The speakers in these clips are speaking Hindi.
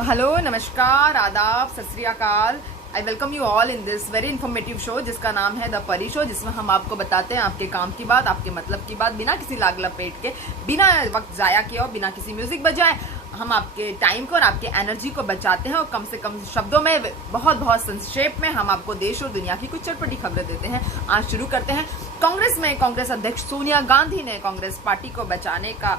तो हेलो, नमस्कार, आदाब, सत श्री अकाल। I welcome you all in this very informative show जिसका नाम है द परी शो, जिसमें हम आपको बताते हैं आपके काम की बात, आपके मतलब की बात, बिना किसी लाग लपेट के, बिना वक्त ज़ाया किए और बिना किसी म्यूजिक बजाए हम आपके टाइम को और आपके एनर्जी को बचाते हैं और कम से कम शब्दों में बहुत बहुत संक्षेप में हम आपको देश और दुनिया की कुछ चटपटी खबरें देते हैं। आज शुरू करते हैं। कांग्रेस अध्यक्ष सोनिया गांधी ने कांग्रेस पार्टी को बचाने का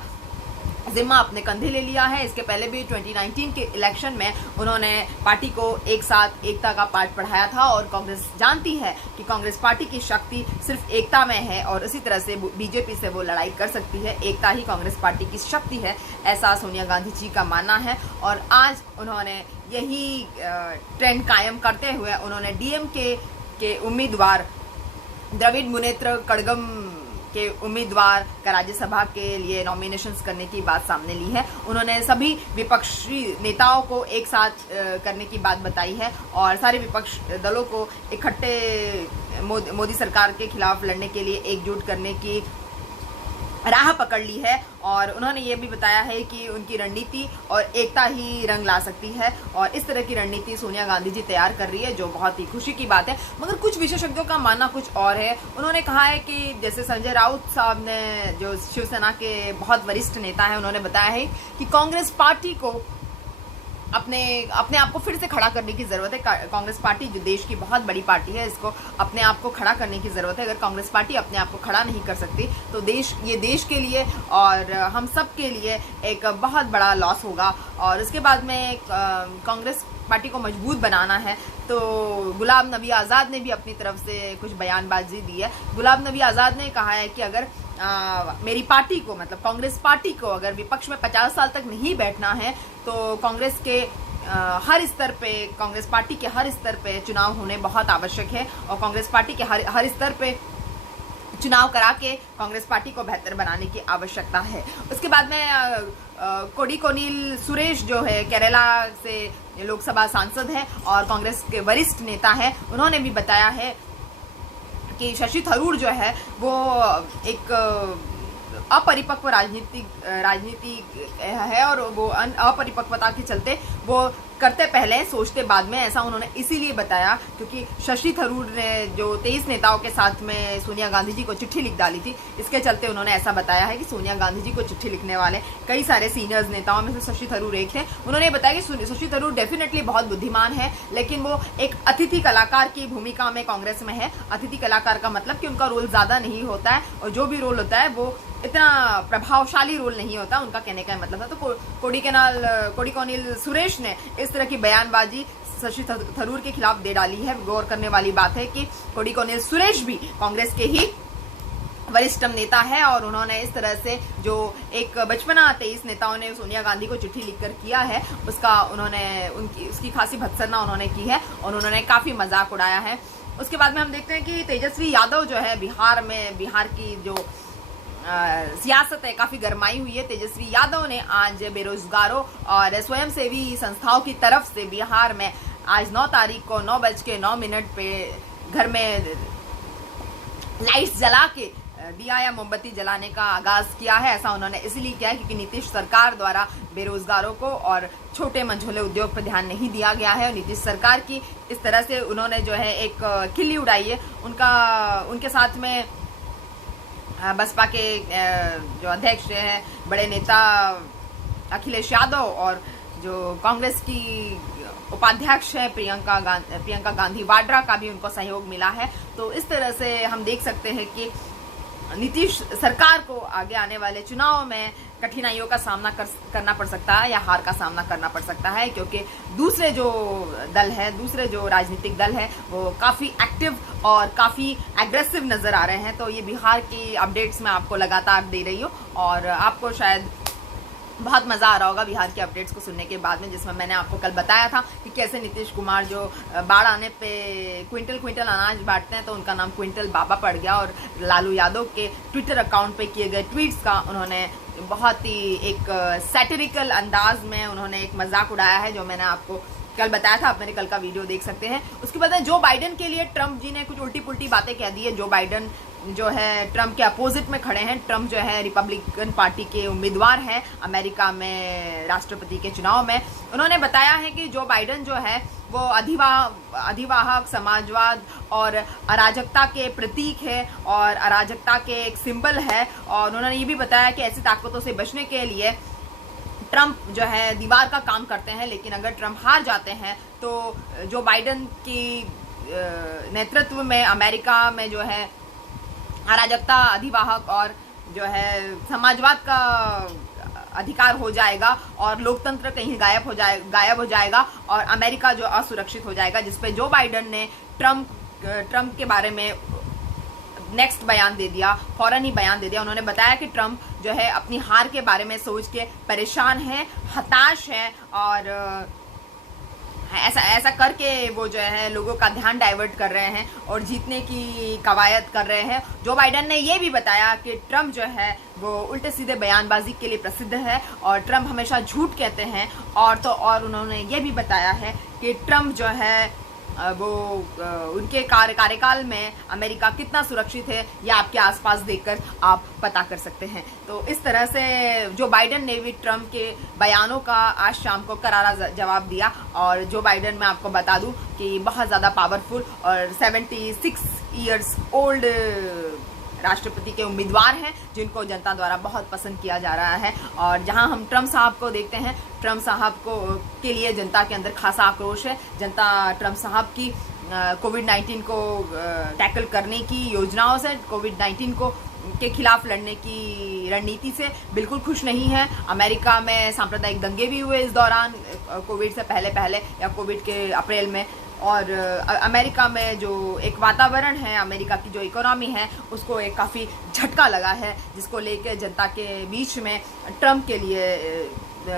जिम्मा अपने कंधे ले लिया है। इसके पहले भी 2019 के इलेक्शन में उन्होंने पार्टी को एक साथ एकता का पाठ पढ़ाया था और कांग्रेस जानती है कि कांग्रेस पार्टी की शक्ति सिर्फ एकता में है और इसी तरह से बीजेपी से वो लड़ाई कर सकती है। एकता ही कांग्रेस पार्टी की शक्ति है, ऐसा सोनिया गांधी जी का मानना है। और आज उन्होंने यही ट्रेंड कायम करते हुए उन्होंने डीएमके के उम्मीदवार द्रविड़ मुनेत्र कड़गम के उम्मीदवार का राज्यसभा के लिए नॉमिनेशंस करने की बात सामने ली है। उन्होंने सभी विपक्षी नेताओं को एक साथ करने की बात बताई है और सारे विपक्ष दलों को इकट्ठे मोदी सरकार के खिलाफ लड़ने के लिए एकजुट करने की राह पकड़ ली है। और उन्होंने ये भी बताया है कि उनकी रणनीति और एकता ही रंग ला सकती है और इस तरह की रणनीति सोनिया गांधी जी तैयार कर रही है, जो बहुत ही खुशी की बात है। मगर कुछ विशेषज्ञों का मानना कुछ और है। उन्होंने कहा है कि जैसे संजय राउत साहब ने, जो शिवसेना के बहुत वरिष्ठ नेता हैं, उन्होंने बताया है कि कांग्रेस पार्टी को अपने आप को फिर से खड़ा करने की ज़रूरत है। कांग्रेस पार्टी जो देश की बहुत बड़ी पार्टी है, इसको अपने आप को खड़ा करने की ज़रूरत है। अगर कांग्रेस पार्टी अपने आप को खड़ा नहीं कर सकती तो ये देश के लिए और हम सब के लिए एक बहुत बड़ा लॉस होगा। और इसके बाद में कांग्रेस पार्टी को मजबूत बनाना है तो गुलाम नबी आज़ाद ने भी अपनी तरफ से कुछ बयानबाजी दी है। गुलाम नबी आज़ाद ने कहा है कि अगर मेरी पार्टी को, मतलब कांग्रेस पार्टी को, अगर विपक्ष में 50 साल तक नहीं बैठना है तो कांग्रेस के हर स्तर पे, कांग्रेस पार्टी के हर स्तर पे चुनाव होने बहुत आवश्यक है और कांग्रेस पार्टी के हर स्तर पे चुनाव करा के कांग्रेस पार्टी को बेहतर बनाने की आवश्यकता है। उसके बाद में कोडिकोनिल सुरेश जो है, केरला से लोकसभा सांसद हैं और कांग्रेस के वरिष्ठ नेता हैं, उन्होंने भी बताया है कि शशि थरूर जो है वो एक अपरिपक्व राजनीति है और वो अपरिपक्वता के चलते वो करते पहले सोचते बाद में, ऐसा उन्होंने इसीलिए बताया क्योंकि शशि थरूर ने जो 23 नेताओं के साथ में सोनिया गांधी जी को चिट्ठी लिख डाली थी, इसके चलते उन्होंने ऐसा बताया है कि सोनिया गांधी जी को चिट्ठी लिखने वाले कई सारे सीनियर्स नेताओं में से शशि थरूर एक थे। उन्होंने बताया कि शशि थरूर डेफिनेटली बहुत बुद्धिमान है, लेकिन वो एक अतिथि कलाकार की भूमिका में कांग्रेस में है। अतिथि कलाकार का मतलब कि उनका रोल ज़्यादा नहीं होता है और जो भी रोल होता है वो इतना प्रभावशाली रोल नहीं होता, उनका कहने का मतलब था। तो कोडिकोनिल सुरेश ने इस तरह की बयानबाजी शशि थरूर के खिलाफ दे डाली है। गौर करने वाली बात है कि कोडिकोनिल सुरेश भी कांग्रेस के ही वरिष्ठ नेता है और उन्होंने इस तरह से जो एक बचपना 23 नेताओं ने सोनिया गांधी को चिट्ठी लिखकर किया है, उसकी खासी भत्सना उन्होंने की है और उन्होंने काफ़ी मजाक उड़ाया है। उसके बाद में हम देखते हैं कि तेजस्वी यादव जो है, बिहार की जो सियासत है काफ़ी गरमाई हुई है। तेजस्वी यादव ने आज बेरोजगारों और स्वयंसेवी संस्थाओं की तरफ से बिहार में आज 9 तारीख को 9:09 पे घर में लाइट्स जला के दिया या मोमबत्ती जलाने का आगाज किया है। ऐसा उन्होंने इसलिए किया है क्योंकि नीतीश सरकार द्वारा बेरोजगारों को और छोटे मंझोले उद्योग पर ध्यान नहीं दिया गया है और नीतीश सरकार की इस तरह से उन्होंने जो है एक खिल्ली उड़ाई है। उनके साथ में बसपा के जो अध्यक्ष हैं, बड़े नेता अखिलेश यादव और जो कांग्रेस की उपाध्यक्ष है प्रियंका गांधी वाड्रा का भी उनको सहयोग मिला है। तो इस तरह से हम देख सकते हैं कि नीतीश सरकार को आगे आने वाले चुनाव में कठिनाइयों का सामना करना पड़ सकता है या हार का सामना करना पड़ सकता है, क्योंकि दूसरे जो राजनीतिक दल है वो काफ़ी एक्टिव और काफ़ी एग्रेसिव नज़र आ रहे हैं। तो ये बिहार की अपडेट्स मैं आपको लगातार दे रही हूँ और आपको शायद बहुत मज़ा आ रहा होगा बिहार के अपडेट्स को सुनने के बाद में, जिसमें मैंने आपको कल बताया था कि कैसे नीतीश कुमार जो बाढ़ आने पे क्विंटल अनाज बांटते हैं तो उनका नाम क्विंटल बाबा पड़ गया। और लालू यादव के ट्विटर अकाउंट पे किए गए ट्वीट्स का उन्होंने बहुत ही एक सैटिरिकल अंदाज में उन्होंने एक मजाक उड़ाया है, जो मैंने आपको कल बताया था। आप मेरे कल का वीडियो देख सकते हैं। उसके बाद जो बाइडेन के लिए ट्रंप जी ने कुछ उल्टी पुल्टी बातें कह दी है। जो बाइडेन जो है ट्रम्प के अपोजिट में खड़े हैं। ट्रम्प जो है रिपब्लिकन पार्टी के उम्मीदवार हैं अमेरिका में राष्ट्रपति के चुनाव में। उन्होंने बताया है कि जो बाइडन जो है वो अधिवाहक समाजवाद और अराजकता के प्रतीक है और अराजकता के एक सिंबल है। और उन्होंने ये भी बताया कि ऐसी ताकतों से बचने के लिए ट्रम्प जो है दीवार का काम करते हैं, लेकिन अगर ट्रम्प हार जाते हैं तो जो बाइडन की नेतृत्व में अमेरिका में जो है अराजकता, अधिवाहक और जो है समाजवाद का अधिकार हो जाएगा और लोकतंत्र कहीं गायब हो जाएगा और अमेरिका जो असुरक्षित हो जाएगा, जिसपे जो बाइडन ने ट्रम्प के बारे में नेक्स्ट बयान दे दिया, फौरन ही बयान दे दिया। उन्होंने बताया कि ट्रम्प जो है अपनी हार के बारे में सोच के परेशान है, हताश है और ऐसा करके वो जो है लोगों का ध्यान डाइवर्ट कर रहे हैं और जीतने की कवायद कर रहे हैं। जो बाइडन ने ये भी बताया कि ट्रम्प जो है वो उल्टे सीधे बयानबाजी के लिए प्रसिद्ध है और ट्रम्प हमेशा झूठ कहते हैं। और उन्होंने ये भी बताया है कि ट्रम्प जो है वो उनके कार्यकाल में अमेरिका कितना सुरक्षित है या आपके आसपास देखकर आप पता कर सकते हैं। तो इस तरह से जो बाइडन ने भी ट्रम्प के बयानों का आज शाम को करारा जवाब दिया। और जो बाइडन मैं आपको बता दूं कि बहुत ज़्यादा पावरफुल और 76 इयर्स ओल्ड राष्ट्रपति के उम्मीदवार हैं जिनको जनता द्वारा बहुत पसंद किया जा रहा है। और जहां हम ट्रम्प साहब को देखते हैं, ट्रम्प साहब को के लिए जनता के अंदर खासा आक्रोश है। जनता ट्रम्प साहब की कोविड-19 को टैकल करने की योजनाओं से, कोविड-19 को के खिलाफ लड़ने की रणनीति से बिल्कुल खुश नहीं है। अमेरिका में सांप्रदायिक दंगे भी हुए इस दौरान, कोविड से पहले या कोविड के अप्रैल में। और अमेरिका में जो एक वातावरण है, अमेरिका की जो इकोनॉमी है, उसको एक काफ़ी झटका लगा है, जिसको लेकर जनता के बीच में ट्रम्प के लिए,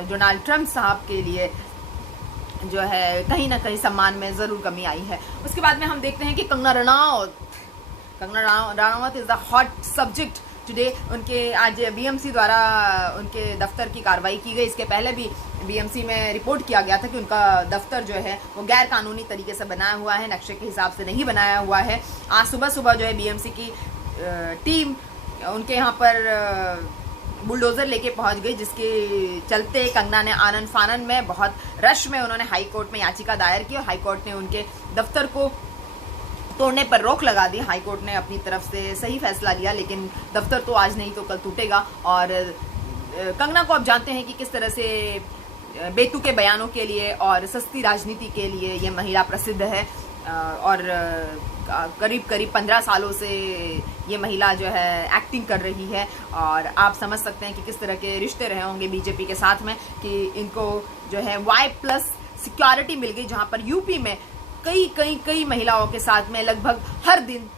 डोनाल्ड ट्रम्प साहब के लिए जो है कहीं ना कहीं सम्मान में ज़रूर कमी आई है। उसके बाद में हम देखते हैं कि Kangana Ranaut is the hot subject today. उनके आज बीएमसी द्वारा उनके दफ्तर की कार्रवाई की गई। इसके पहले भी बीएमसी में रिपोर्ट किया गया था कि उनका दफ्तर जो है वो गैर कानूनी तरीके से बनाया हुआ है, नक्शे के हिसाब से नहीं बनाया हुआ है। आज सुबह जो है बीएमसी की टीम उनके यहाँ पर बुलडोज़र लेके पहुंच गई, जिसके चलते कंगना ने आनन फानन में बहुत रश में उन्होंने हाई कोर्ट में याचिका दायर की और हाई कोर्ट ने उनके दफ्तर को तोड़ने पर रोक लगा दी। हाई कोर्ट ने अपनी तरफ से सही फैसला लिया, लेकिन दफ्तर तो आज नहीं तो कल टूटेगा। और कंगना को आप जानते हैं कि किस तरह से बेतुके बयानों के लिए और सस्ती राजनीति के लिए ये महिला प्रसिद्ध है। और करीब 15 सालों से ये महिला जो है एक्टिंग कर रही है। और आप समझ सकते हैं कि किस तरह के रिश्ते रहे होंगे बीजेपी के साथ में कि इनको जो है Y+ सिक्योरिटी मिल गई, जहाँ पर यूपी में कई महिलाओं के साथ में लगभग हर दिन,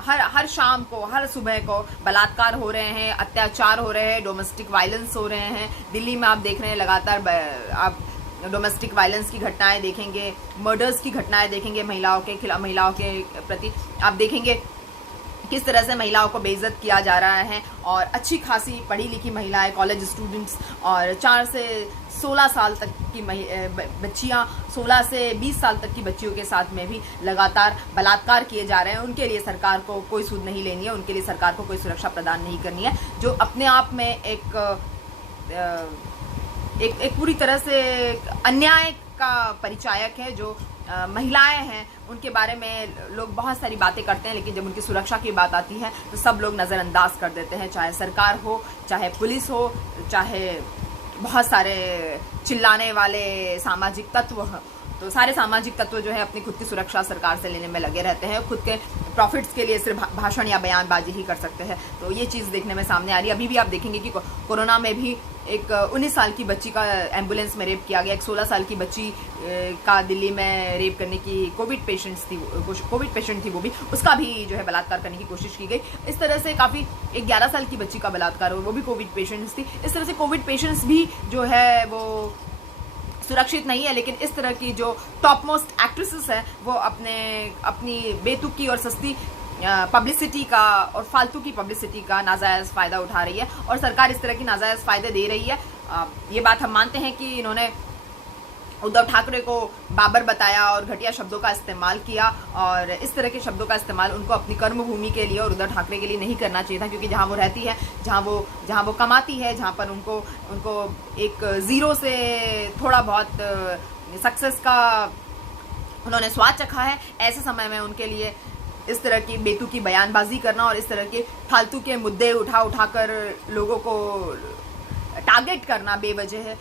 हर शाम को, हर सुबह को बलात्कार हो रहे हैं, अत्याचार हो रहे हैं, डोमेस्टिक वायलेंस हो रहे हैं। दिल्ली में आप देख रहे हैं लगातार आप डोमेस्टिक वायलेंस की घटनाएं देखेंगे, मर्डर्स की घटनाएं देखेंगे, महिलाओं के प्रति आप देखेंगे किस तरह से महिलाओं को बेइज्जत किया जा रहा है। और अच्छी खासी पढ़ी लिखी महिलाएं, कॉलेज स्टूडेंट्स और 4 से 16 साल तक की बच्चियां, 16 से 20 साल तक की बच्चियों के साथ में भी लगातार बलात्कार किए जा रहे हैं। उनके लिए सरकार को कोई सूद नहीं लेनी है, उनके लिए सरकार को कोई सुरक्षा प्रदान नहीं करनी है, जो अपने आप में एक पूरी तरह से अन्याय का परिचायक है। जो महिलाएं हैं उनके बारे में लोग बहुत सारी बातें करते हैं, लेकिन जब उनकी सुरक्षा की बात आती है तो सब लोग नज़रअंदाज कर देते हैं, चाहे सरकार हो, चाहे पुलिस हो, चाहे बहुत सारे चिल्लाने वाले सामाजिक तत्व हो। तो सारे सामाजिक तत्व जो है अपनी खुद की सुरक्षा सरकार से लेने में लगे रहते हैं, खुद के प्रॉफिट्स के लिए सिर्फ भाषण या बयानबाजी ही कर सकते हैं। तो ये चीज़ देखने में सामने आ रही है। अभी भी आप देखेंगे कि कोरोना में भी एक 19 साल की बच्ची का एम्बुलेंस में रेप किया गया, एक 16 साल की बच्ची का दिल्ली में रेप करने की कोविड पेशेंट थी वो भी, उसका भी जो है बलात्कार करने की कोशिश की गई। इस तरह से काफ़ी, एक 11 साल की बच्ची का बलात्कार हो, वो भी कोविड पेशेंट्स थी। इस तरह से कोविड पेशेंट्स भी जो है वो सुरक्षित नहीं है। लेकिन इस तरह की जो टॉप मोस्ट एक्ट्रेसेस है वो अपनी बेतुकी और सस्ती पब्लिसिटी का और फालतू की पब्लिसिटी का नाजायज़ फ़ायदा उठा रही है और सरकार इस तरह की नाजायज़ फ़ायदे दे रही है। ये बात हम मानते हैं कि इन्होंने उद्धव ठाकरे को बाबर बताया और घटिया शब्दों का इस्तेमाल किया, और इस तरह के शब्दों का इस्तेमाल उनको अपनी कर्मभूमि के लिए और उद्धव ठाकरे के लिए नहीं करना चाहिए था, क्योंकि जहाँ वो रहती है, जहाँ वो कमाती है, जहाँ पर उनको एक ज़ीरो से थोड़ा बहुत सक्सेस का उन्होंने स्वाद चखा है, ऐसे समय में उनके लिए इस तरह की बेतुकी बयानबाजी करना और इस तरह के फालतू के मुद्दे उठाकर लोगों को टारगेट करना बेवजह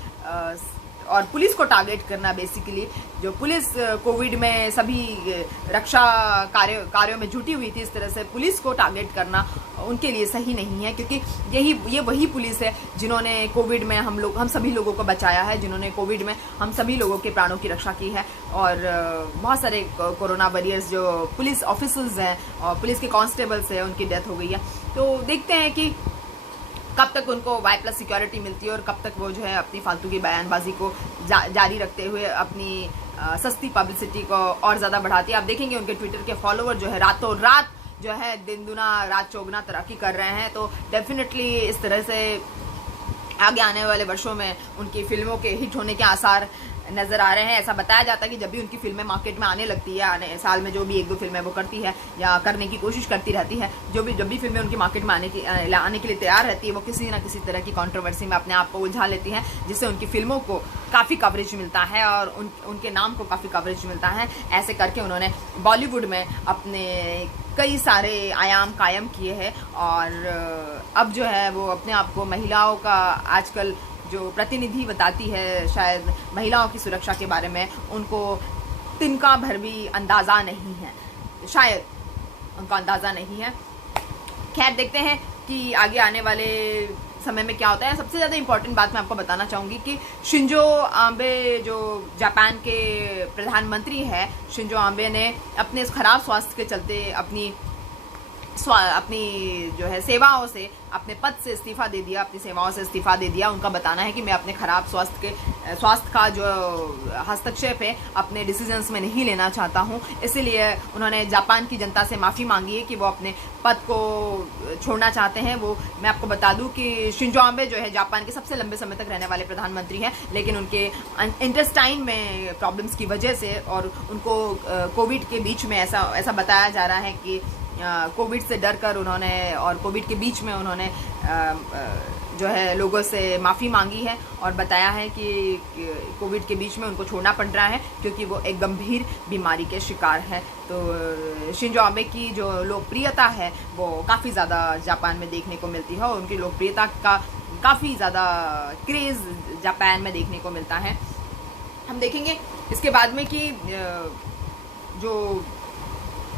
और पुलिस को टारगेट करना, बेसिकली जो पुलिस कोविड में सभी रक्षा कार्यों में जुटी हुई थी, इस तरह से पुलिस को टारगेट करना उनके लिए सही नहीं है, क्योंकि ये वही पुलिस है जिन्होंने कोविड में हम सभी लोगों को बचाया है, जिन्होंने कोविड में हम सभी लोगों के प्राणों की रक्षा की है। और बहुत सारे कोरोना वॉरियर्स जो पुलिस ऑफिसर्स हैं और पुलिस के कांस्टेबल्स हैं, उनकी डेथ हो गई है। तो देखते हैं कि कब तक उनको Y+ सिक्योरिटी मिलती है और कब तक वो जो है अपनी फालतू की बयानबाजी को जारी रखते हुए अपनी सस्ती पब्लिसिटी को और ज़्यादा बढ़ाती है। आप देखेंगे उनके ट्विटर के फॉलोअर जो है रातों रात जो है दिन दुना रात चौगुना तरक्की कर रहे हैं। तो डेफिनेटली इस तरह से आगे आने वाले वर्षों में उनकी फिल्मों के हिट होने के आसार नज़र आ रहे हैं। ऐसा बताया जाता है कि जब भी उनकी फिल्में मार्केट में आने लगती है, आने साल में जो भी 1-2 फिल्में वो करती है या करने की कोशिश करती रहती है, जब भी फिल्में उनकी मार्केट में आने के लिए तैयार रहती है, वो किसी ना किसी तरह की कंट्रोवर्सी में अपने आप को उलझा लेती हैं, जिससे उनकी फिल्मों को काफ़ी कवरेज मिलता है और उनके नाम को काफ़ी कवरेज मिलता है। ऐसे करके उन्होंने बॉलीवुड में अपने कई सारे आयाम कायम किए हैं और अब जो है वो अपने आप को महिलाओं का आजकल जो प्रतिनिधि बताती है, शायद महिलाओं की सुरक्षा के बारे में उनको तिनका भर भी अंदाज़ा नहीं है, शायद उनका अंदाज़ा नहीं है। खैर देखते हैं कि आगे आने वाले समय में क्या होता है। सबसे ज़्यादा इम्पोर्टेंट बात मैं आपको बताना चाहूँगी कि शिंजो आबे जो जापान के प्रधानमंत्री है, शिंजो आबे ने अपने इस खराब स्वास्थ्य के चलते अपनी जो है सेवाओं से, अपने पद से इस्तीफा दे दिया, अपनी सेवाओं से इस्तीफा दे दिया। उनका बताना है कि मैं अपने खराब स्वास्थ्य का जो हस्तक्षेप है अपने डिसीजंस में नहीं लेना चाहता हूं। इसीलिए उन्होंने जापान की जनता से माफ़ी मांगी है कि वो अपने पद को छोड़ना चाहते हैं। वो मैं आपको बता दूं कि शिंजो आबे जो है जापान के सबसे लंबे समय तक रहने वाले प्रधानमंत्री हैं, लेकिन उनके इंटेस्टाइन में प्रॉब्लम्स की वजह से और उनको कोविड के बीच में ऐसा बताया जा रहा है कि कोविड से डर कर उन्होंने और कोविड के बीच में उन्होंने जो है लोगों से माफ़ी मांगी है और बताया है कि कोविड के बीच में उनको छोड़ना पड़ रहा है क्योंकि वो एक गंभीर बीमारी के शिकार है। तो शिंजो आबे की जो लोकप्रियता है वो काफ़ी ज़्यादा जापान में देखने को मिलती है और उनकी लोकप्रियता का काफ़ी ज़्यादा क्रेज़ जापान में देखने को मिलता है। हम देखेंगे इसके बाद में कि जो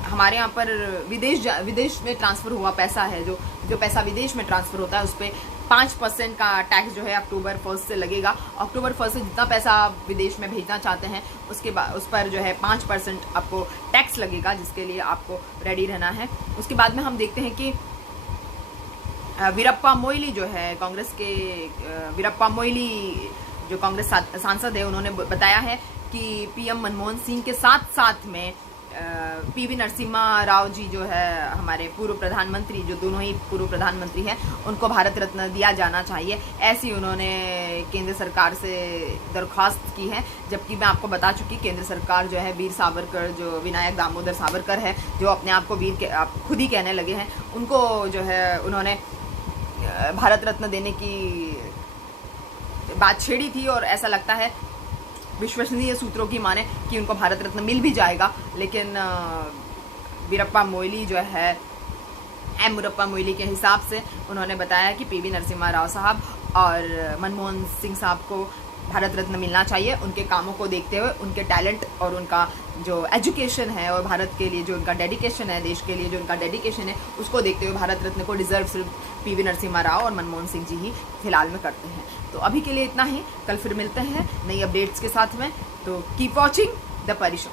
हमारे यहाँ पर विदेश में ट्रांसफ़र हुआ पैसा है, जो पैसा विदेश में ट्रांसफ़र होता है उस पर 5% का टैक्स जो है अक्टूबर 1 से लगेगा। अक्टूबर 1 से जितना पैसा आप विदेश में भेजना चाहते हैं उसके बाद उस पर जो है 5% आपको टैक्स लगेगा, जिसके लिए आपको रेडी रहना है। उसके बाद में हम देखते हैं कि वीरप्पा मोइली जो है कांग्रेस के वीरप्पा मोइली जो कांग्रेस सांसद है, उन्होंने बताया है कि पीएम मनमोहन सिंह के साथ में पीवी नरसिम्हा राव जी जो है हमारे पूर्व प्रधानमंत्री, जो दोनों ही पूर्व प्रधानमंत्री हैं, उनको भारत रत्न दिया जाना चाहिए, ऐसी उन्होंने केंद्र सरकार से दरख्वास्त की है। जबकि मैं आपको बता चुकी केंद्र सरकार जो है वीर सावरकर, जो विनायक दामोदर सावरकर है, जो अपने आप को वीर आप खुद ही कहने लगे हैं, उनको जो है उन्होंने भारत रत्न देने की बात छेड़ी थी और ऐसा लगता है विश्वसनीय सूत्रों की माने कि उनको भारत रत्न मिल भी जाएगा। लेकिन वीरप्पा मोइली जो है वीरप्पा मोइली के हिसाब से उन्होंने बताया कि पीवी नरसिम्हा राव साहब और मनमोहन सिंह साहब को भारत रत्न मिलना चाहिए। उनके कामों को देखते हुए, उनके टैलेंट और उनका जो एजुकेशन है और भारत के लिए जो उनका डेडिकेशन है, देश के लिए जो उनका डेडिकेशन है, उसको देखते हुए भारत रत्न को डिजर्व सिर्फ पीवी नरसिम्हा राव और मनमोहन सिंह जी ही फिलहाल में करते हैं। तो अभी के लिए इतना ही, कल फिर मिलते हैं नई अपडेट्स के साथ में। तो कीप वॉचिंग द परी शो।